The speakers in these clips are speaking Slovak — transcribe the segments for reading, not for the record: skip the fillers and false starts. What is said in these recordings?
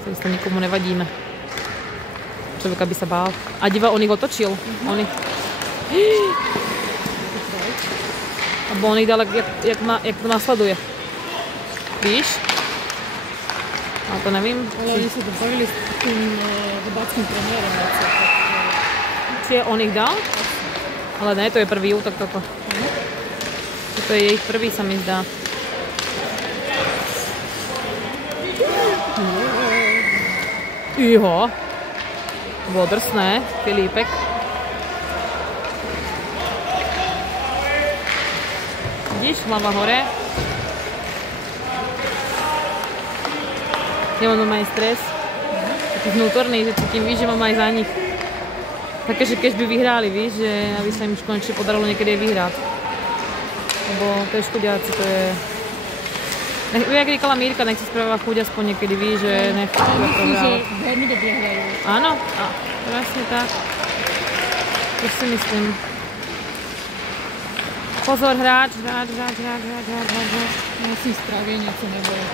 Stejně se nikomu nevadíme. Člověka by se bál. A diva, on jich otočil. On jich... Abo on jich dal, jak to následuje. Víš? A to nevím. Ale oni se to bavili s tím rybáckým premiérem. Či on jich dal? Ale ne, to je prvý útok toto. To je jejich prvý, sa mi zdá. Iho. Bolo drsné, Filipek. Vidíš, hlava hore. Ja mám aj stres. Taký vnútorný, že cítim, víš, že mám aj za nich. Také, že keď by vyhráli, víš, že aby sa im už konečne podarilo niekedy aj vyhrať. Lebo to je škudiaci, to je... Jak říkala Mírka, nech si spravila chuť aspoň niekedy, víš, že nech to myslím, že veľmi dobre hrajú. Áno, presne tak. To si myslím. Pozor, hráč. Musím spraviť, niečo nebolo.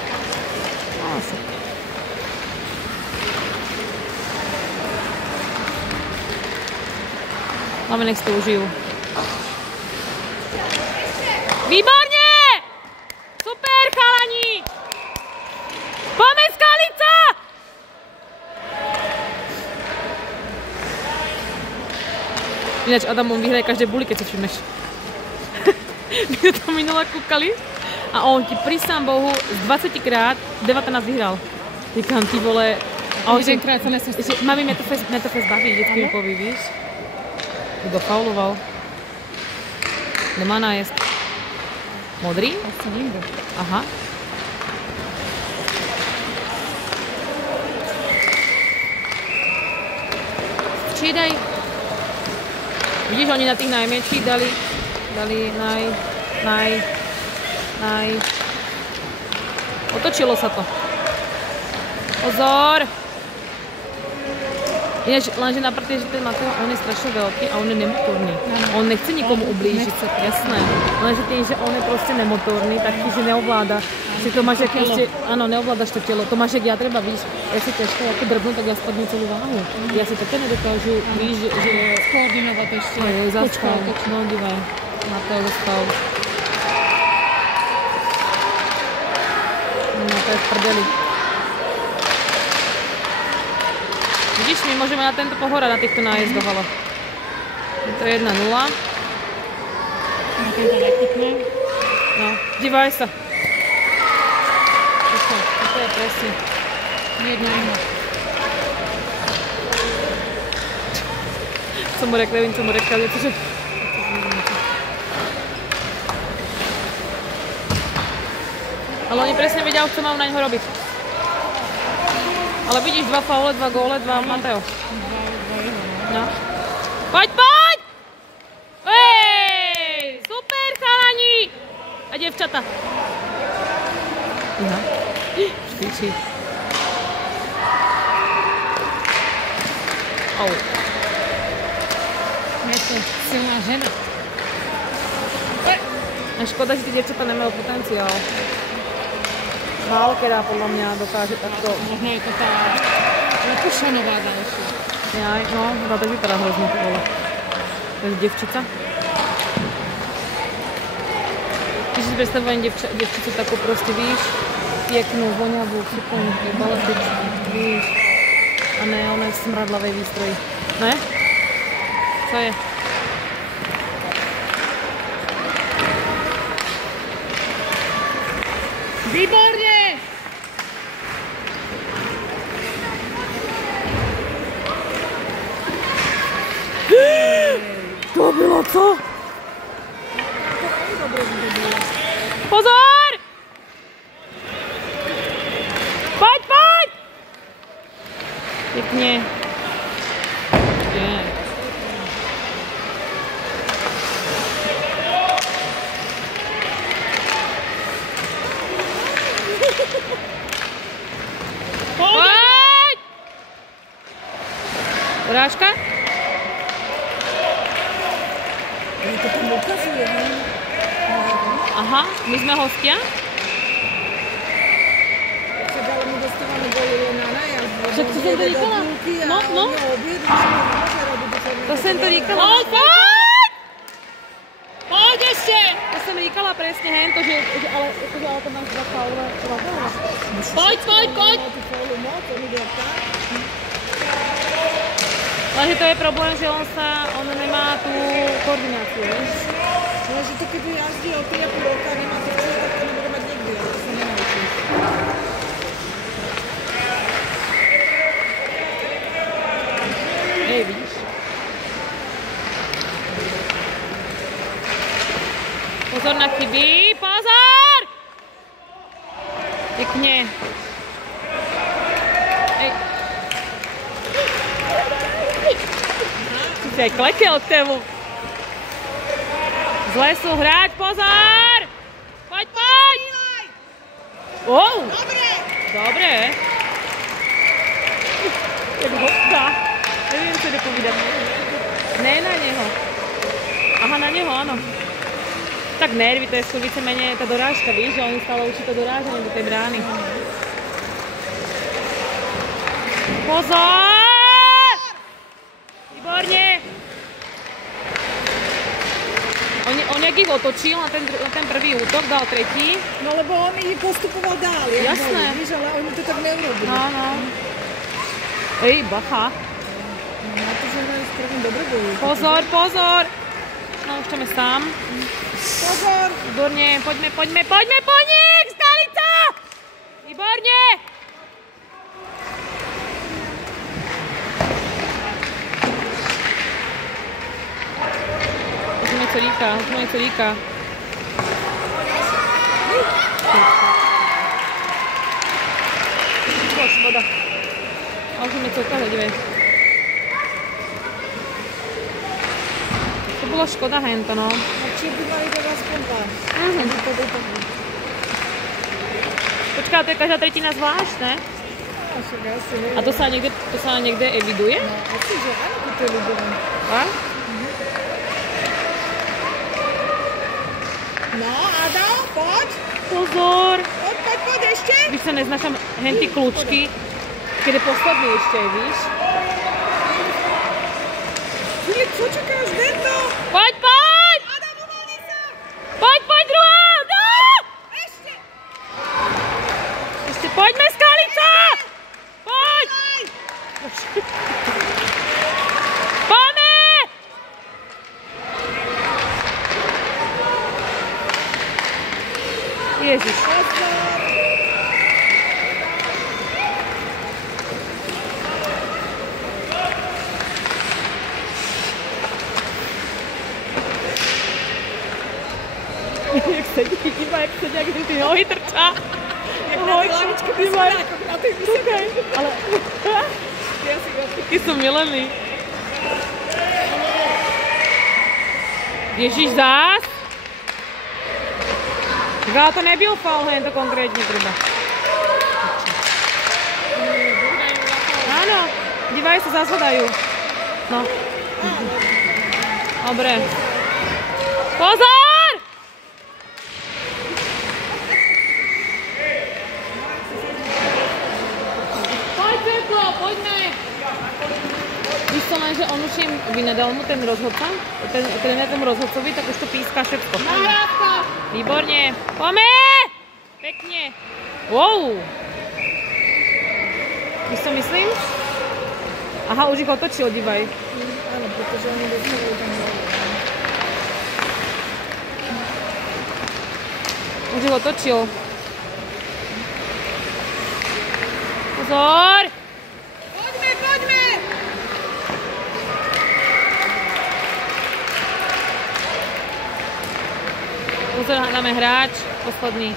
Asi. Hlavne nech si to užijú. Výborne! Super, chalani! Poďme, Skalica! Ináč Adam, on vyhraje každé buly, keď si všimneš. My sme tam minule kúkali a on ti pri sám Bohu z 20 krát 19 vyhral. Říkám, ty vole... Jedenkrát sa nesústredí. Mami, mňa to fest baví, vždycky mi poví, víš? Kto fauloval? Kto má nájezd? Modrý? Asi nikto. Aha. Čídaj. Vidíš, oni na tých najmenších dali Otočilo sa to. Pozor! Ináč, lenže napríklad je, že ten Mateo, on je strašne veľký a on je nemotorný. On nechce nikomu ublížiť, jasné. Lenže tým, že on je proste nemotorný, tak že neovláda. Že to máš, jak ešte, áno, neovládaš to telo. To máš, jak ja treba, víš, ja si ťažko, ako drbnú, tak ja spadnem celú váhu. Ja si také nedokážu, víš, že... Skoordinovať ešte. Zaspal, no divaj. Mateo zaspal. No, to je v prdeli. Vidíš, my môžeme na tento pohorať, na týchto nájezdoch, ale je to 1-0. Na tento nekutné. No, dívaj sa. Toto je presne. 1-1. Som mu rekla, neviem, čo mu rekla, pretože... Ale oni presne vedia, čo mám na ňo robiť. Ale vidíš, 2 faule, 2 góle, 2 Mateo. No. Poď! Hej! Super, chalani! A devčata. No. Štíči. Au. Je to silná žena. A škoda, že tie devčata nemajú potenciál. Málo kedy podľa mňa dokáže takto... Možno je to tá Lepušanová dalšia. Jaj, no, to tak vypadá hrozne to bolo. To je devčica. Když si predstavujem devčicu takú proste, víš, peknú, voňavú, super, baletičnú, víš. A ne, ona je v smradlavej výstroji. Ne? Co je? Výborne! To bylo co? Pozor! Pojď! Pěkně. Pojď! Urážka? To tam ukazuje, ne? Aha, my jsme hostia? Takže dále my dostáváme jsem to říkala. No, no. To jsem to říkala. Pojď ještě! To jsem říkala presne hento, že ale to máš dva faulové. Pojď! Ale že to je problém, že on nemá tú koordináciu, víš? No, že to keby jazdí o 3,5 roka, nemá to včera, tak to nebude mať nikdy, ale to sa nenaučí. Hej, vidíš? Pozor na chyby, pozor! Pekne. Hej. Ty aj klekel k tému. Zle sú hrať, pozor! Poď! Wow! Dobre. Jak hopka. Neviem, čo ide povídať. Ne na neho. Aha, na neho, áno. Tak nervy, to je skôr vícemenej tá dorážka, víš, že oni stále učí to dorážanie do tej brány. Pozor! Výborne! On jak ich otočil na ten prvý útok, dal tretí. No lebo on ich postupoval dál, jasné. Víš, ale oni to tak neurobili. No. Ej, bacha. Na to, že hrajú správne dobre bojujú. Pozor! No, už čame sám. Pozor! Výborne, poďme po nich! Skalica! Výborne! Už mu něco říká. Škoda. A už mu něco ukázať, dívej. To bola škoda hento, no. Či by mali teda aspoň dva. Počká, to je každá tretina zvlášť, ne? A to sa niekde eviduje? No, asi, že áno, to je eviduje. A? No, Adam, poď! Pozor! Poď, ešte! Víš, sa neznašam henty kľúčky, keď je posledný ešte, víš? Filip, co čakáš, Bento? Poď! Adam, uvoľni sa! Poď, druhá! No! Ešte poďme, Skalica! Poď! Poďme! Ježiš. Jak sedí, jak ty nohy trčá. Jak na tej lavičke by som na tej vysoké. Ale taký sú milený. Ježiš, zás? Ale to nebyl faul, jen to konkrétne treba. Áno, divaj sa, zás ho dajú. No. Dobre. Pozor! Poďme! Víš to len, že on už im vynadal mu ten rozhodca, tréner tomu rozhodcovi, tak už to píska všetko. Nahrávka! Výborne! Poďme! Pekne! Wow! Víš to myslím? Aha, už ich otočil, divaj. Áno, pretože oni dostali tam hlavu. Už ich otočil. Pozor! Poďme! Pozor, dáme hráč, posledný.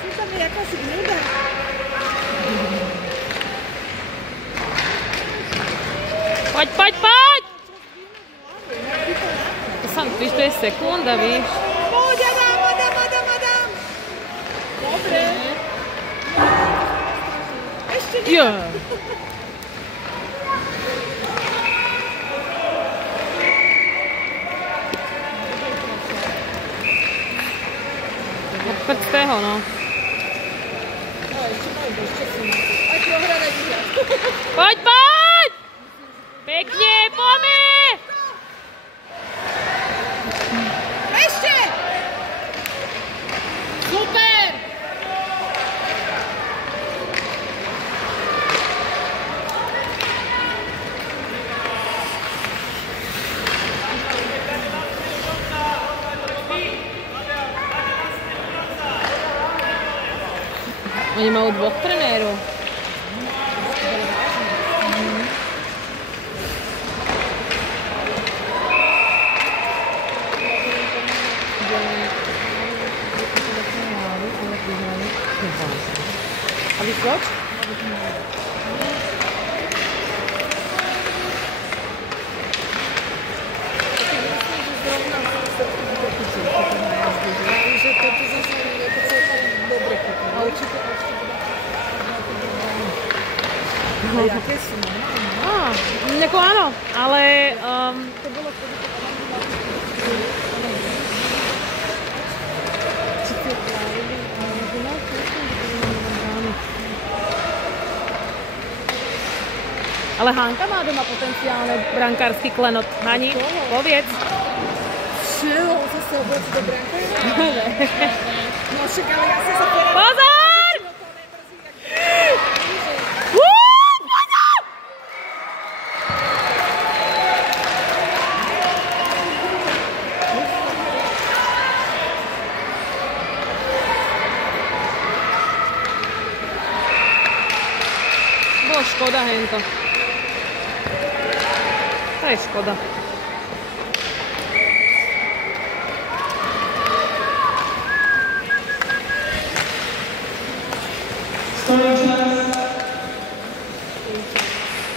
Sú tam jakási gnúda. Poď! Víš, to je sekunda, víš. Poď, Adam! Dobre. Ešte nie. Ja. Čtvrtého, no. No, ešte majú ešte si. Aj prohra nevyhrá. Poď, poď! Pekne, poďme! Ešte! Super! Oni majú dvoch trenérov. A víš proč? Že toto zase jako celkom dobre kúpim. A určite a jaké sú normálne? Jako áno, ale To bolo vtedy, ale Hanka má doma potenciálne brankársky klenot. Hani, povedz. Čeho? Zase oblecí do branky? No však, ale ja sa zapierám. Pozor! Pozor! Bolo škoda hento. To je škoda.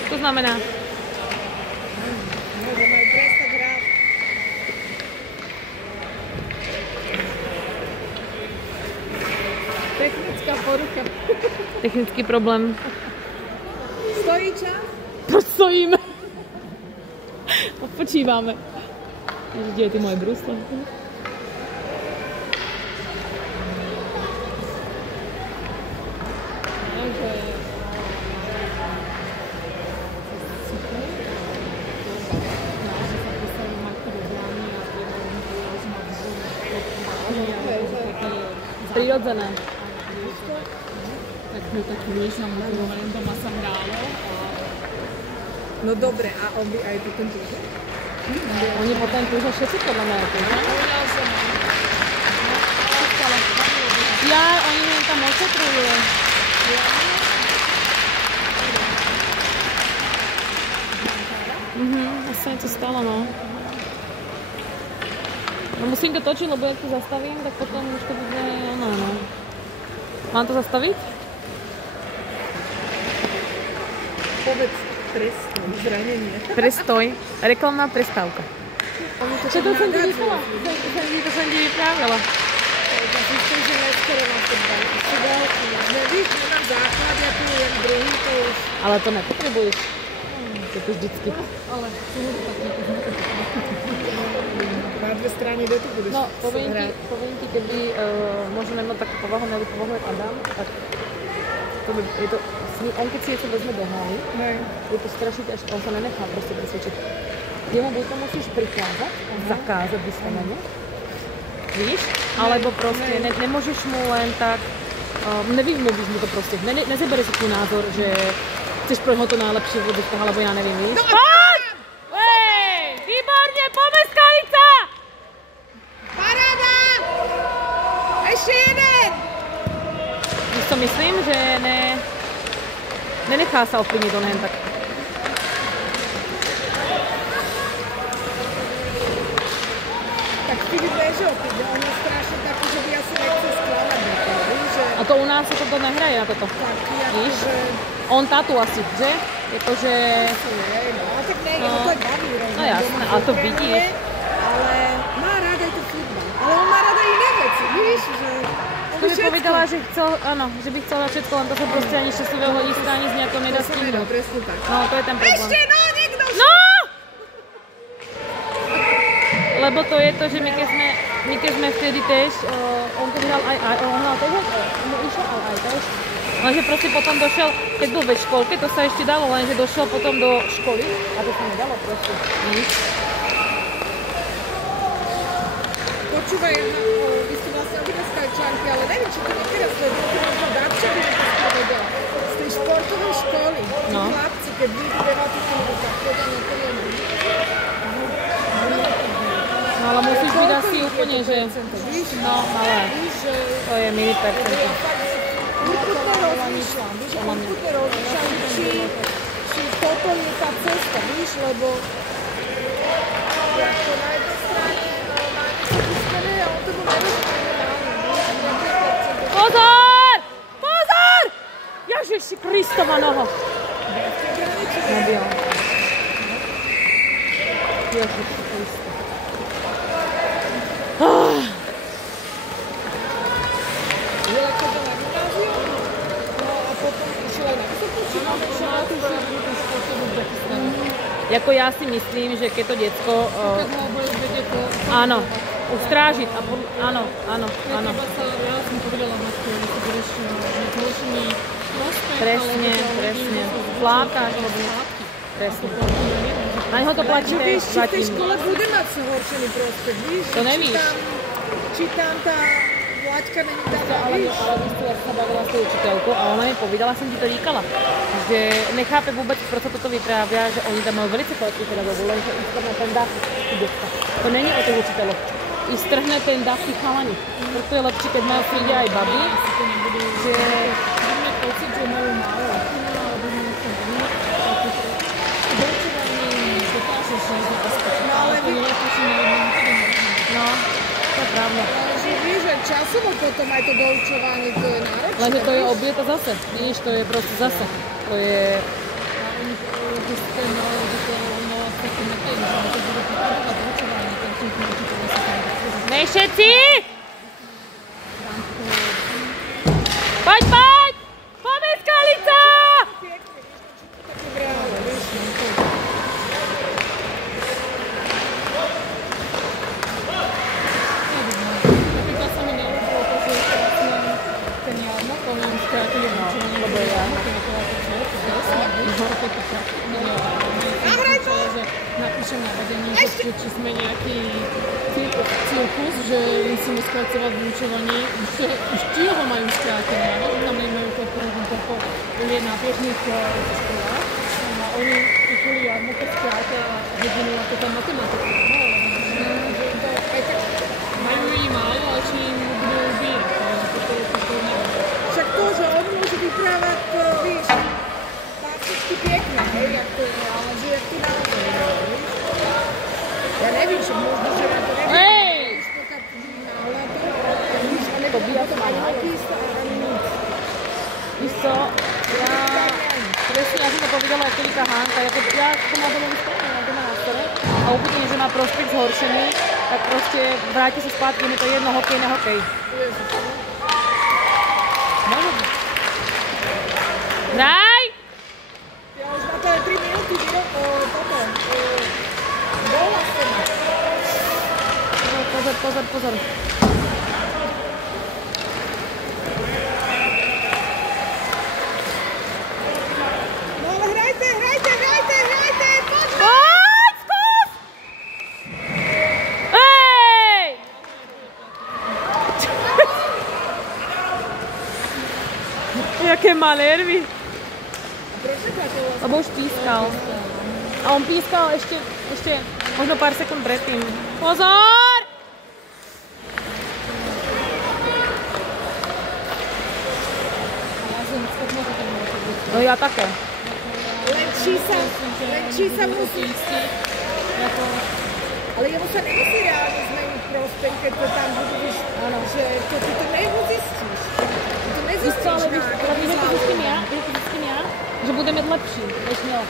To znamená? No, že majú prestať hrať. Technická porucha. Technický problém. Stojí čas? Proč stojíme? Odpočíváme. Kde je ty moje brusle? Prirodzené. Tak no tak vieš, na motorovaném doma sa hrálo a No dobre, a on by aj potom túžil? Oni potom túžia všetci podľa mňa túžia. povedal som, Ja, oni mi tam ošetrujú. Asi niečo stalo, no. No musím to točiť, lebo jak to zastavím, tak potom už to bude ono, no. Mám to zastaviť? Povedz prestoj, zranenie. Prestoj. Reklamná prestávka. Oni to Čo to som ti nagadzujú. vyprávala? To som ti vyprávala. Ja myslím, že neskoro na futbal. Ešte veľký. Nevíš, nemám základ, ja tu jem druhý, to už... Ale to nepotrebuješ. To je vždycky. Ale na dve strany, kde tu budeš No, poviem hrať? ti, keby možno nemá takú povahu, neviem povahu jak Adam, tak to by, je to, on keď si niečo vezme do hlavy, Hej. je to strašne ťažké, on sa nenechá proste presvedčiť. Jemu buď to musíš prikázať, zakázať vyslovene, víš, alebo proste nemôžeš mu len tak, nevymluvíš mu to proste, nezabere si tvůj názor, že chceš pro něho to najlepšie v vodovkách, alebo ja neviem, víš. Poď! Hej, výborne, poďme Skalica! Paráda! Ešte jeden! Víš co myslím, že nenechá sa ovplyvniť on hen tak. Tak Filip vieš opäť, on je strašne taký, že by asi nechce sklamať do toho, víš, že... A to u nás sa to nehraje na toto. Taký, Víš? akože... On tátu asi, že? Jakože... No, a tak ne, no to je baví, No jasné, ale to vidíš. Ale má rád aj to futbal. Ale on má rád aj iné veci, víš, že... To mi povedala, že chcel, áno, že by chcela všetko, len to sa proste ani z časového hľadiska, ani z nejakého nedá To sa nedá, stihnúť. presne tak. No, to je ten problém. Ešte, no, niekto! No! lebo to je to, že my keď sme vtedy tež, on keď hral aj, on hral tež, išiel aj tež. Lenže proste potom došiel, keď bol ve školke, to sa ešte dalo, lenže došiel potom do školy a to sa nedalo proste. Počúvaj, vy ste vlastne obidvaskali články, ale neviem, či to niekedy sledujú, to možno Dáča by to skoro vedela. Z tej športovej školy, tí chlapci, keď vyjdú 9 tak chodia niekedy aj No ale musíš byť asi úplne, že... No, ale to je mini percento. Urputne rozmýšľam, či toto je tá cesta, víš, lebo ako na jednej strane a on tomu Pozor! Pozor! Ježiši Kristova noho. Nebyl. Ježiši Kristova. Jako ja si myslím, že keď to decko... áno, ustrážiť. Áno. Presne. Plákať. Presne. Na neho to platí v tej škole bude mať zhoršený prospech, víš? To nevíš. Či tam tá Vláďka není tam, víš? Ale ja sa bavila s tou učiteľkou a ona mi povedala, som ti to říkala, že nechápe vôbec, proč sa toto vyprávia, že oni tam majú velice kvalitní pedagogu, lenže ich strhne ten dach u dětka. To není o těch učiteľoch. Ich strhne ten dach tých chalani. Proto je lepší, keď majú príde aj babi, že... Máme pocit, že majú málo. No, to je pravda. Že víš, že časovo potom aj to doučovanie, to je náročné. Lenže to je oběta zase, vidíš, to je prostě zase. To je... Ne všetci! Poď! Poďme, Skalica! Napíšem na vedení, že či sme nejaký cirkus, že musíme skracovať vyučovanie. Už tího majú skrátené, ale tam nemajú podporu, je na bežných školách. A oni kvôli jarmoke skrátia hodinu ako tam matematiku. Majú jej málo, ale či im budú ubírať. Však to, že on môže vyprávať, víš, fakticky pekné, hej, jak to je, ale že jak ty názor, víš. Ja nevím, že možno, že na to neviem. Hej! Pokiaľ ty náladu, víš, a nebo to ani nepísal, ani nic. Víš co, ja som to povedala, jak to říká Hánka, ja to má doma vystavené na doma nástroj a uvidím, že má prospekt zhoršený, tak proste vráti sa zpátky, mi to je jedno hokej na hokej. Hraj! Ja už na to je 3 minúty, bola scéna. Pozor. No ale hrajte, poď! Poď, skús! Hej! Jaké má nervy. Lebo už pískal. A on pískal ešte možno pár sekúnd predtým. Pozor! No ja také. Len či sa musí... Ale jemu sa nemusí reálne zmeniť prospekt, keď to tam budeš, že to ty to nezistíš. Ty to nezistíš ale víš, zjistím ja, že bude mít lepší, než měl.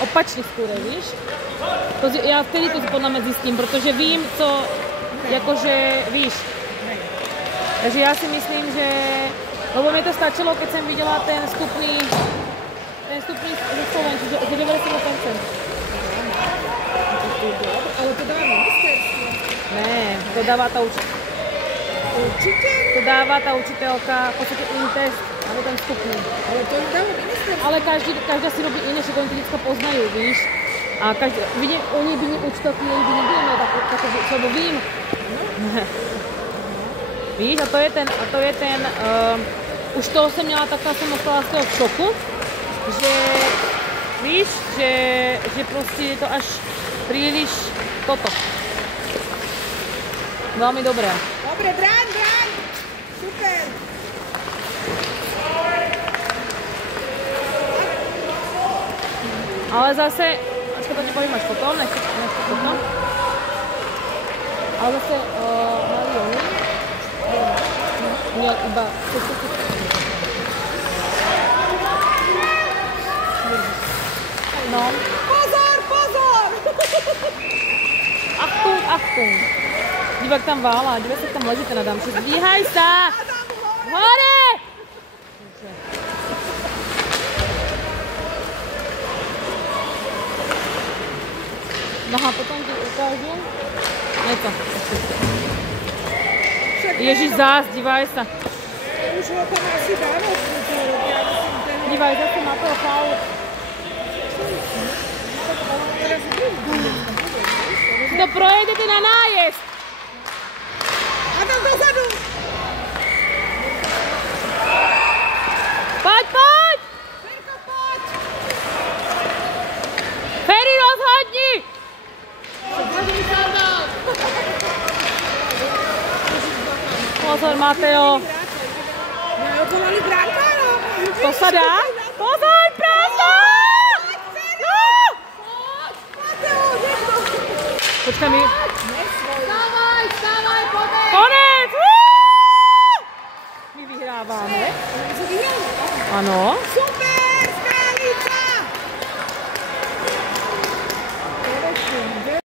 Opačně skůre, víš? Já vtedy to podle mě zjistím, protože vím, co, jakože, víš. Takže já si myslím, že, lebo mi to stačilo, keď jsem viděla ten vstupný ze Slovensku, že 90%. Ale to dá ministerstvo. Ne, to dává ta Určite? to dává ta učiteľka, v podstate in test, alebo ten vstupný. Ale to im dáva ministerstvo. Ale každá si robí iné, že oni to vždycky poznajú, víš. A oni by učiteľky by nebudeme také, lebo vím. Víš, a to je ten, už toho jsem měla takhle, jsem ostala z toho šoku, že víš, že prostě je to až príliš toto. Veľmi dobré. Dobre, bráň! Super! Ale zase, počkaj, to ti poviem až potom, nechci potom. Ale zase mali oni, měl iba no. Pozor! Achtung. Dívej, jak tam vála, dívej, jak tam ležíte na dámče. Zdvíhaj sa! Hore! No a potom ti ukážu. Něco. Ježiš, zás, dívaj sa. Už ho tam asi dáva v tomto roku, ja myslím, ten... Dívaj, zase má toho faul. To projedete na nájezd. A tam dozadu! Poď! Ferko, poď! Ferry, rozhodni! Pozor, Mateo. Neodvolali brankára. To sa dá? Pozor, pravda! No! Mateo, jedno! Počkaj mi. Stávaj, poďme! Konec! My vyhrávame. Co vyhrali? Ano.